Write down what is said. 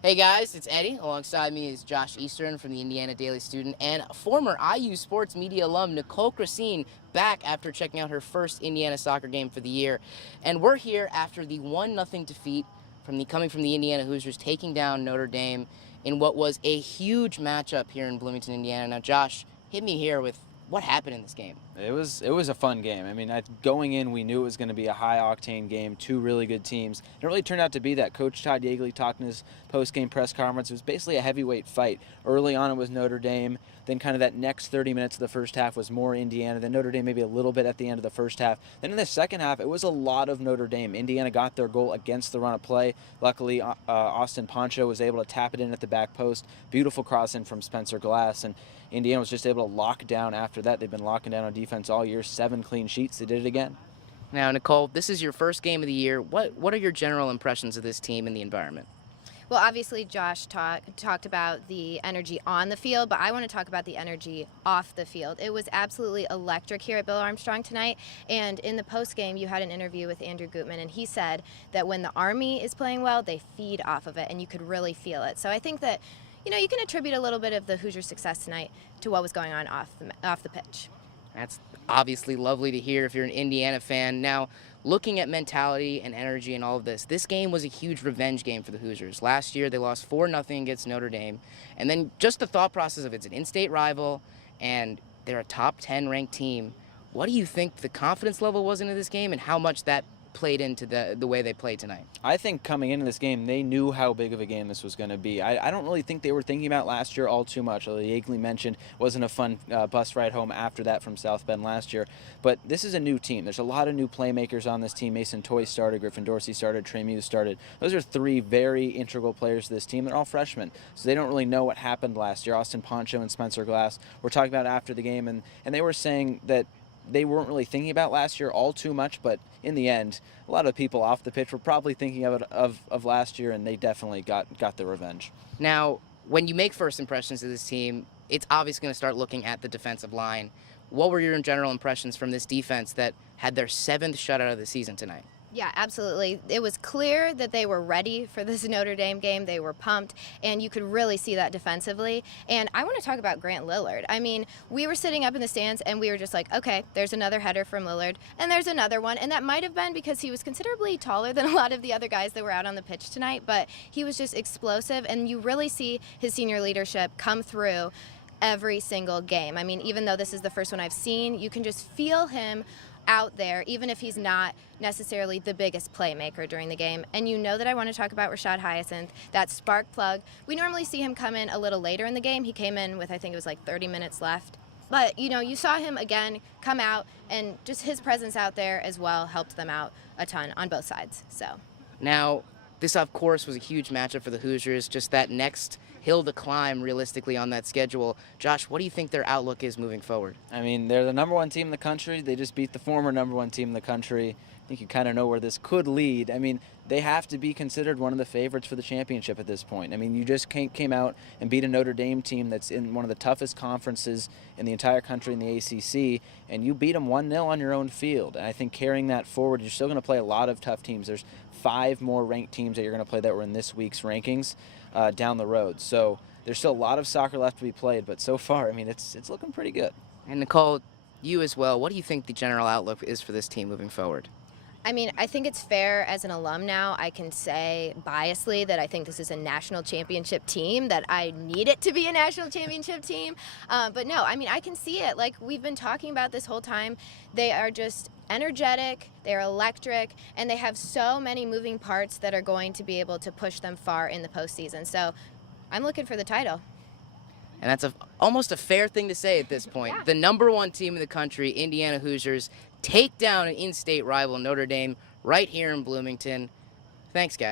Hey guys, it's Eddie. Alongside me is Josh Eastern from the Indiana Daily Student and former IU sports media alum Nicole Cressine back after checking out her first Indiana soccer game for the year. And we're here after the 1-0 defeat coming from the Indiana Hoosiers taking down Notre Dame in what was a huge matchup here in Bloomington, Indiana. Now, Josh, hit me here with what happened in this game. It was a fun game. I mean, going in, we knew it was going to be a high octane game. Two really good teams. It really turned out to be that. Coach Todd Yeagley talked in his post game press conference. It was basically a heavyweight fight. Early on, it was Notre Dame. Then, kind of that next 30 minutes of the first half was more Indiana. Then Notre Dame maybe a little bit at the end of the first half. Then in the second half, it was a lot of Notre Dame. Indiana got their goal against the run of play. Luckily, Austin Poncho was able to tap it in at the back post. Beautiful cross in from Spencer Glass, and Indiana was just able to lock down after that. They've been locking down on defense all year. 7 clean sheets. They did it again. Now, Nicole, this is your first game of the year. What are your general impressions of this team and the environment? Well, obviously, Josh talked about the energy on the field, but I want to talk about the energy off the field. It was absolutely electric here at Bill Armstrong tonight. And in the post game, you had an interview with Andrew Gutman, and he said that when the Army is playing well, they feed off of it, and you could really feel it. So I think that, you can attribute a little bit of the Hoosiers' success tonight to what was going on off the pitch. That's obviously lovely to hear if you're an Indiana fan. Now, looking at mentality and energy and all of this game was a huge revenge game for the Hoosiers. Last year, they lost 4-0 against Notre Dame. And then just the thought process of it's an in-state rival, and they're a top 10 ranked team. What do you think the confidence level was into this game and how much that played into the way they played tonight? I think coming into this game, they knew how big of a game this was going to be. I don't really think they were thinking about last year all too much. Although Yeagley mentioned it wasn't a fun bus ride home after that from South Bend last year. But this is a new team. There's a lot of new playmakers on this team. Mason Toy started, Griffin Dorsey started, Trey Muse started. Those are 3 very integral players to this team. They're all freshmen, so they don't really know what happened last year. Austin Poncho and Spencer Glass were talking about after the game, and they were saying that they weren't really thinking about last year all too much, but in the end, a lot of people off the pitch were probably thinking of last year, and they definitely got the revenge. Now, when you make first impressions of this team, it's obviously going to start looking at the defensive line. What were your general impressions from this defense that had their 7th shutout of the season tonight? Yeah, absolutely. It was clear that they were ready for this Notre Dame game. They were pumped, and you could really see that defensively. And I want to talk about Grant Lillard. I mean, we were sitting up in the stands, and we were just like, okay, there's another header from Lillard, and there's another one. And that might have been because he was considerably taller than a lot of the other guys that were out on the pitch tonight, but he was just explosive, and you really see his senior leadership come through every single game. I mean, even though this is the first one I've seen, you can just feel him out there, even if he's not necessarily the biggest playmaker during the game. And you know that I want to talk about Rashad Hyacinth, that spark plug. We normally see him come in a little later in the game. He came in with, I think it was like 30 minutes left. But, you saw him again come out, and just his presence out there as well helped them out a ton on both sides. So Now, this, of course, was a huge matchup for the Hoosiers, just that next hill to climb realistically on that schedule. Josh, what do you think their outlook is moving forward? I mean, they're the number 1 team in the country. They just beat the former number 1 team in the country. I think you kind of know where this could lead. I mean, they have to be considered one of the favorites for the championship at this point. I mean, you just came out and beat a Notre Dame team that's in one of the toughest conferences in the entire country in the ACC, and you beat them 1-0 on your own field. And I think carrying that forward, you're still going to play a lot of tough teams. There's 5 more ranked teams that you're going to play that were in this week's rankings down the road. So there's still a lot of soccer left to be played, but so far, I mean, it's looking pretty good. And Nicole, you as well, what do you think the general outlook is for this team moving forward? I mean, I think it's fair as an alum now, I can say biasly that I think this is a national championship team, that I need it to be a national championship team. But no, I mean, I can see it. Like we've been talking about this whole time, they are just energetic, they're electric, and they have so many moving parts that are going to be able to push them far in the postseason. So I'm looking for the title. And that's almost a fair thing to say at this point. Yeah. The number 1 team in the country, Indiana Hoosiers, take down an in-state rival, Notre Dame, right here in Bloomington. Thanks, guys.